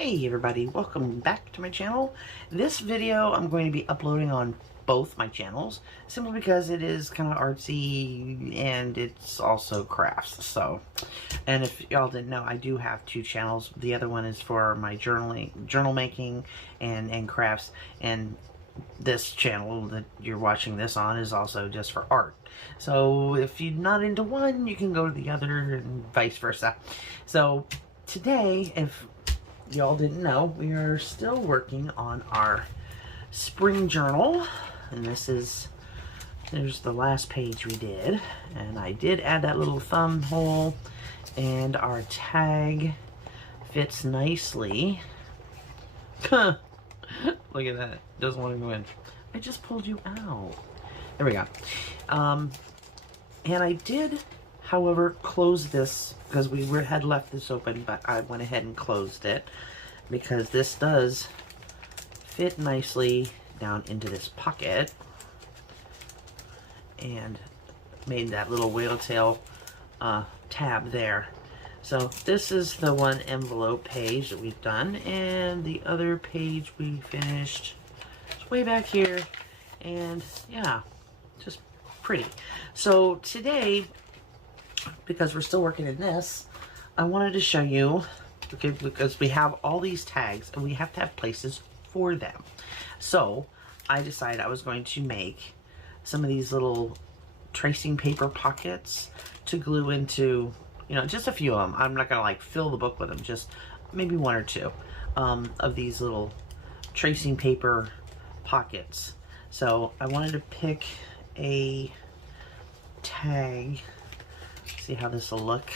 Hey everybody, welcome back to my channel. This video I'm going to be uploading on both my channels simply because it is kind of artsy and it's also crafts. And if y'all didn't know, I do have two channels. The other one is for my journal making and crafts, and this channel that you're watching this on is also just for art. So if you're not into one, you can go to the other and vice versa. So today, if y'all didn't know, we are still working on our spring journal, and there's the last page we did, and I did add that little thumb hole, and our tag fits nicely. Look at that, doesn't want to go in. I just pulled you out. There we go. And I did, however, close this because we had left this open, but I went ahead and closed it because this does fit nicely down into this pocket and made that little whale tail tab there. So this is the one envelope page that we've done, and the other page we finished way back here, and yeah, just pretty. So today, because we're still working in this, I wanted to show you, okay, because we have all these tags and we have to have places for them. So I decided I was going to make some of these little tracing paper pockets to glue into, you know, just a few of them. I'm not gonna like fill the book with them, just maybe one or two of these little tracing paper pockets. So I wanted to pick a tag. See how this will look.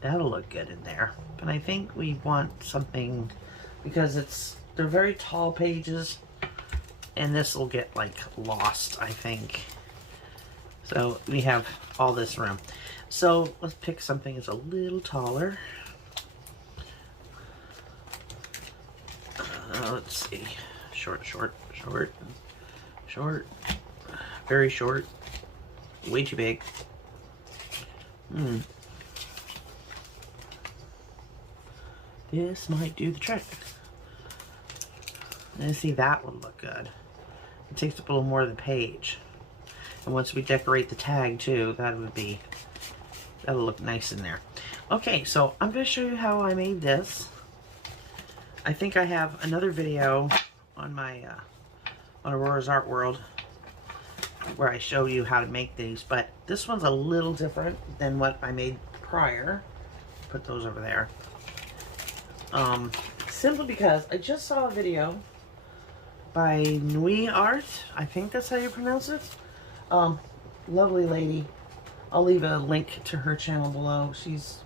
That'll look good in there. But I think we want something, because they're very tall pages, and this will get like lost, I think. So we have all this room. So let's pick something that's a little taller. Let's see. Short, short, short, short, very short, way too big. This might do the trick. And see, that would look good. It takes up a little more of the page. And once we decorate the tag too, that'll look nice in there. Okay, so I'm going to show you how I made this. I think I have another video on my on Aurora's Art World where I show you how to make these, but this one's a little different than what I made prior. Put those over there. Simply because I just saw a video by Noit Art. I think that's how you pronounce it. Lovely lady. I'll leave a link to her channel below. She's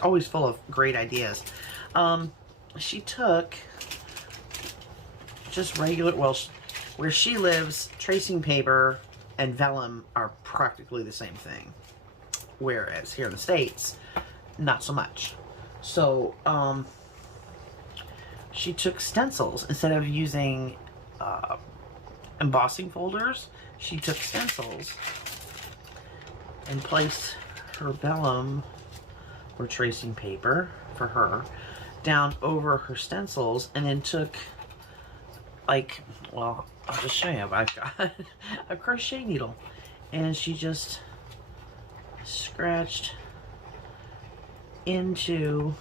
always full of great ideas. She took just regular, well, where she lives, tracing paper and vellum are practically the same thing. Whereas here in the States, not so much. So, she took stencils. Instead of using embossing folders, she took stencils and placed her vellum or tracing paper for her down over her stencils, and then took, like, well, I'll just show you. I've got a crochet needle, and she just scratched into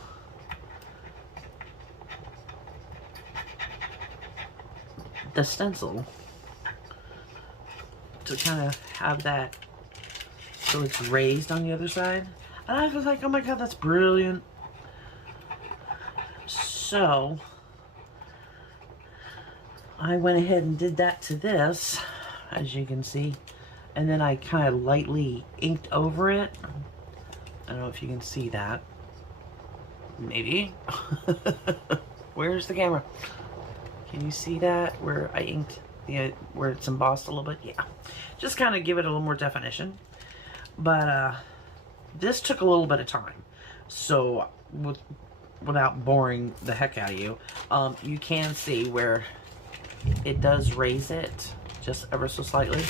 the stencil to kind of have that so it's raised on the other side. And I was like, oh my god, that's brilliant. So I went ahead and did that to this, as you can see, and then I kind of lightly inked over it. I don't know if you can see that. Maybe. Where's the camera? Can you see that where I inked where it's embossed a little bit? Yeah, just kind of give it a little more definition. But this took a little bit of time, so without boring the heck out of you, you can see where it does raise it just ever so slightly,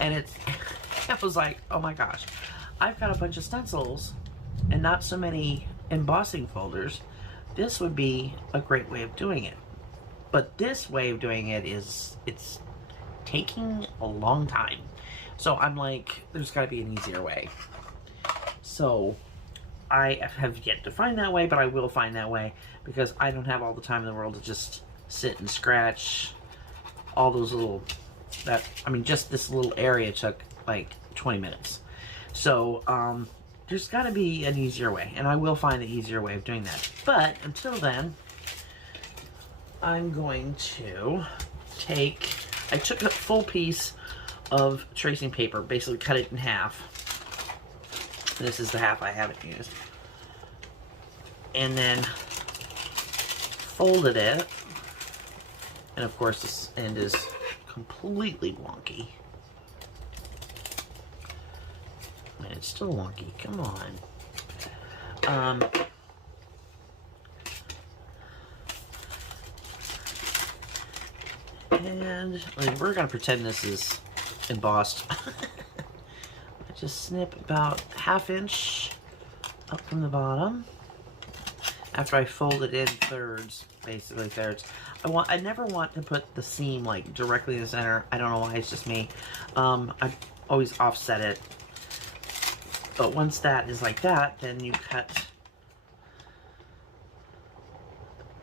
and I was like, oh my gosh, I've got a bunch of stencils and not so many embossing folders, this would be a great way of doing it. But this way of doing it it's taking a long time. So I'm like, there's got to be an easier way. So I have yet to find that way, but I will find that way, because I don't have all the time in the world to just sit and scratch all those little, just this little area took like 20 minutes. So there's got to be an easier way, and I will find the easier way of doing that. But until then, I'm going to I took a full piece of tracing paper, basically cut it in half. This is the half I haven't used. And then folded it. And of course this end is completely wonky. And it's still wonky, come on. And we're gonna pretend this is embossed. I just snip about 1/2 inch up from the bottom. After I fold it in thirds, basically thirds. I never want to put the seam like directly in the center. I don't know why, it's just me. I always offset it. But once that is like that, then you cut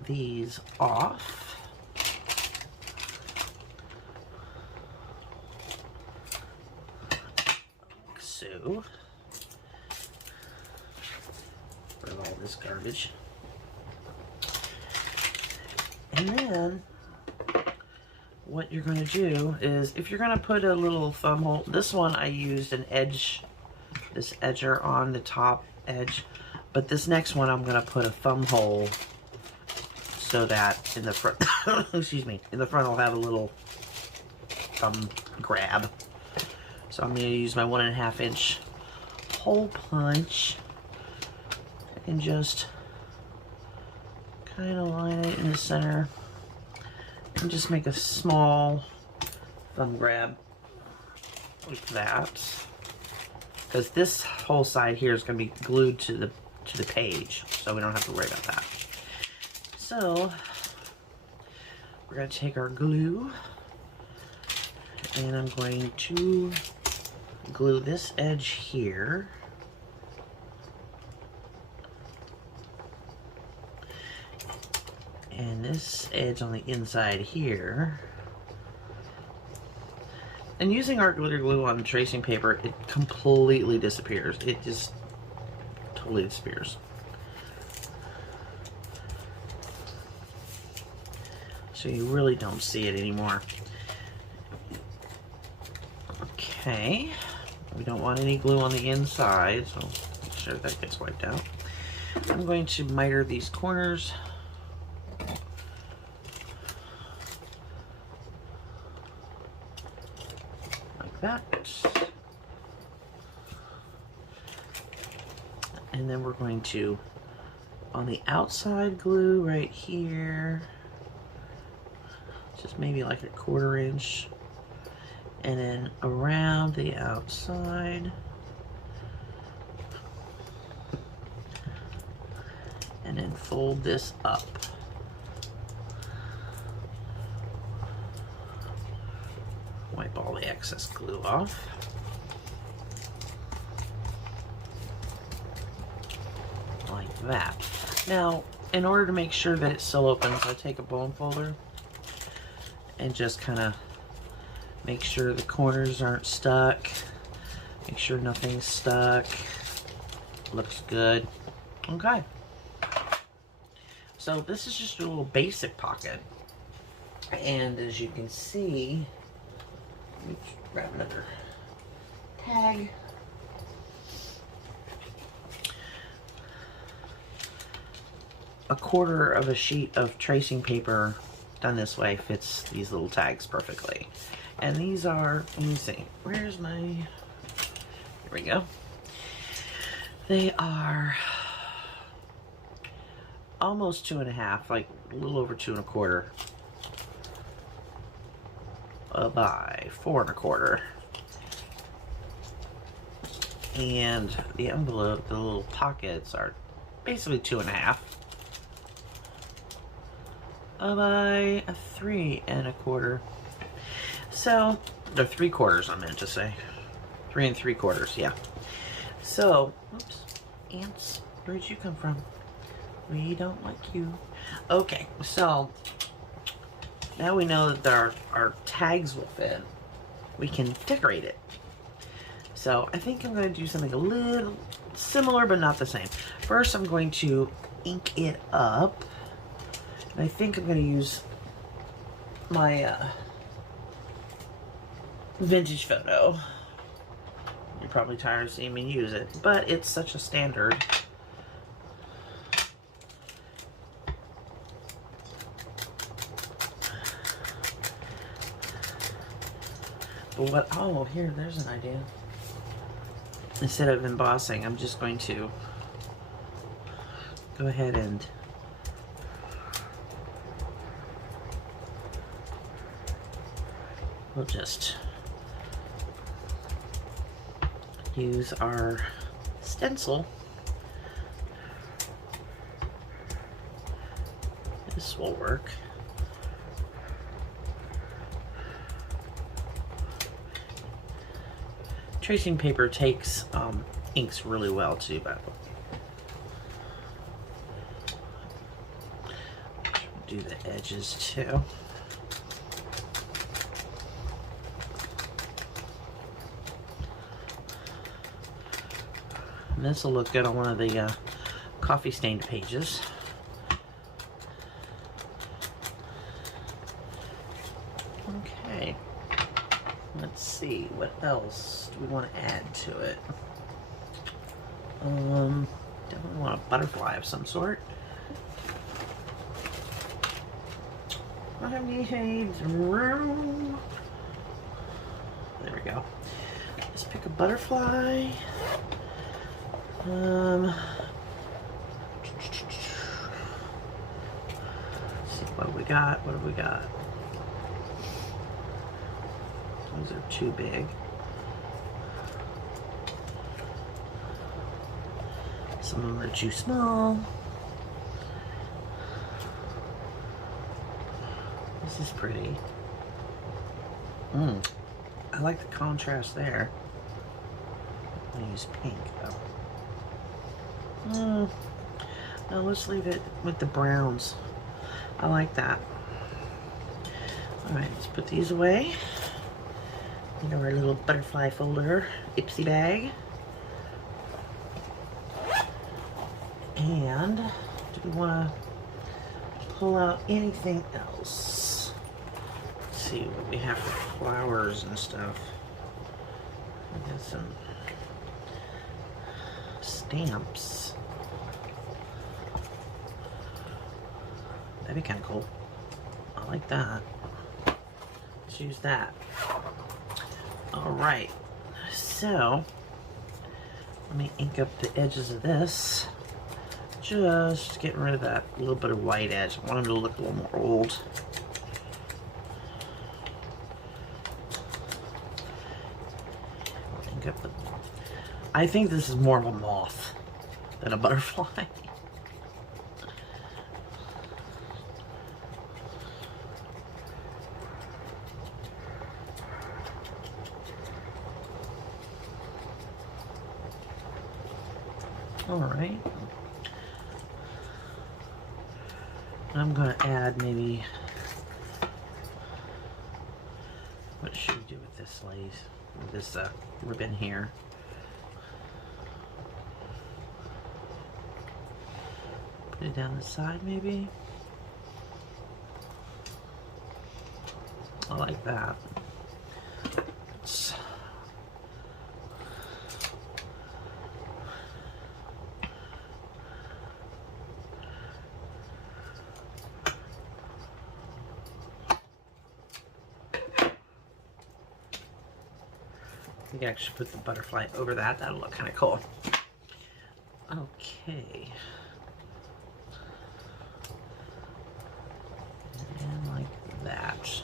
these off. So, rid of all this garbage. And then what you're going to do is, if you're going to put a little thumb hole, this one I used an edge, this edger on the top edge, but this next one I'm going to put a thumb hole so that in the front, excuse me, in the front I'll have a little thumb grab. So I'm going to use my 1.5 inch hole punch and just kind of line it in the center and just make a small thumb grab like that, because this whole side here is going to be glued to the page, so we don't have to worry about that. So we're going to take our glue and I'm going to glue this edge here. And this edge on the inside here. And using art glitter glue on tracing paper, it completely disappears. It just totally disappears. So you really don't see it anymore. Okay. We don't want any glue on the inside, so make sure that gets wiped out. I'm going to miter these corners. Like that. And then we're going to, on the outside, glue right here, just maybe like a 1/4 inch. And then around the outside. And then fold this up. Wipe all the excess glue off. Like that. Now, in order to make sure that it still opens, I take a bone folder and just kind of make sure the corners aren't stuck. Make sure nothing's stuck. Looks good. Okay. So this is just a little basic pocket. And as you can see, let me grab another tag. A 1/4 of a sheet of tracing paper done this way fits these little tags perfectly. And these are, let me see, where's my, here we go. They are almost 2.5, like a little over 2 1/4 by 4 1/4. And the envelope, the little pockets are basically 2.5 by a 3.25. So, or 3/4, I meant to say. 3 3/4, yeah. So, oops, ants, where'd you come from? We don't like you. Okay, so now we know that our tags will fit. We can decorate it. So I think I'm going to do something a little similar, but not the same. First, I'm going to ink it up. And I think I'm going to use my vintage photo. You're probably tired of seeing me use it, but it's such a standard. But what, oh, here, there's an idea. Instead of embossing, I'm just going to go ahead and we'll just use our stencil. This will work. Tracing paper takes inks really well too, by the way. Do the edges too. And this will look good on one of the coffee stained pages. Okay. Let's see, what else do we want to add to it? Definitely want a butterfly of some sort. I need room. There we go. Let's pick a butterfly. Let's see what we got. What have we got? Those are too big. Some of them are too small. This is pretty. I like the contrast there. I'm gonna use pink though. No, let's leave it with the browns. I like that. Alright, let's put these away. Into our little butterfly folder, Ipsy bag. And do we want to pull out anything else? Let's see what we have for flowers and stuff. We got some stamps. That'd be kind of cool. I like that. Let's use that. Alright, so let me ink up the edges of this. Just getting rid of that little bit of white edge. I want them to look a little more old. Ink up the, I think this is more of a moth than a butterfly. Alright. I'm going to add maybe, what should we do with this lace, with this ribbon here? Put it down the side maybe? I like that. Let's, I think I actually put the butterfly over that. That'll look kind of cool. Okay. And like that.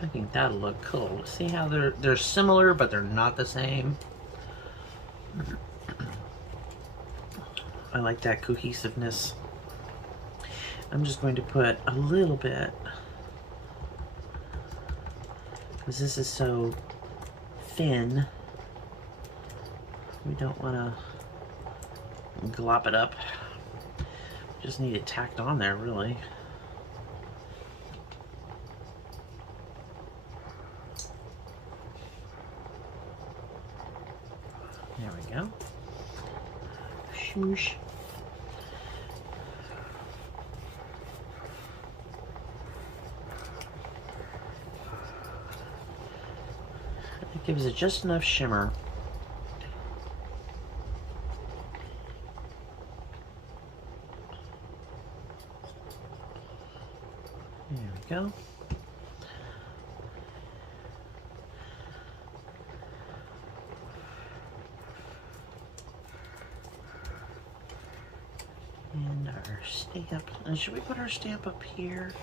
I think that'll look cool. See how they're similar, but they're not the same. I like that cohesiveness. I'm just going to put a little bit, because this is so thin. We don't want to glop it up. Just need it tacked on there, really. There we go. Shoosh. It gives it just enough shimmer. There we go. And our stamp. And should we put our stamp up here?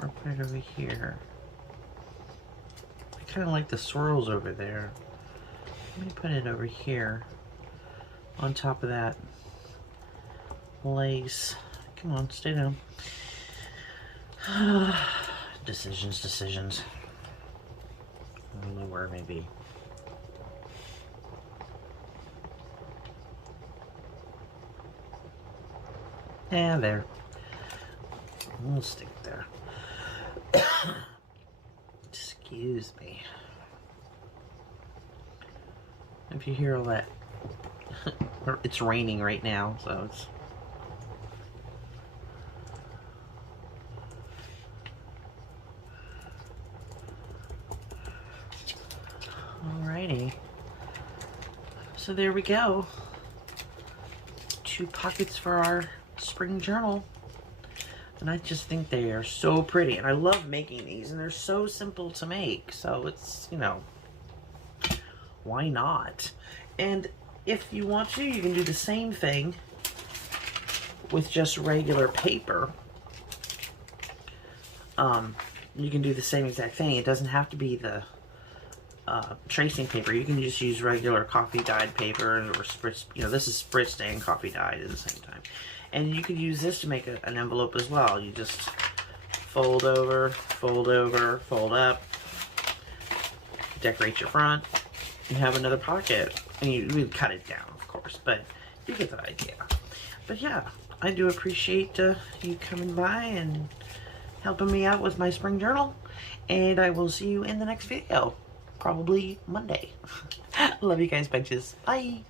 Or put it over here? I kind of like the swirls over there. Let me put it over here. On top of that lace. Come on, stay down. Decisions. I don't know where, maybe. Yeah, there. We'll stick there. Excuse me. If you hear all that, it's raining right now, so it's... Alrighty. So there we go. 2 pockets for our spring journal. And I just think they are so pretty. And I love making these. And they're so simple to make. So it's, you know, why not? And if you want to, you can do the same thing with just regular paper. You can do the same exact thing. It doesn't have to be the tracing paper. You can just use regular coffee dyed paper or spritz. You know, this is spritzed and coffee dyed at the same time. And you could use this to make an envelope as well. You just fold over, fold up, decorate your front, and have another pocket. And you would cut it down, of course, but you get the idea. But yeah, I do appreciate you coming by and helping me out with my spring journal. And I will see you in the next video. Probably Monday. Love you guys, bunches. Bye.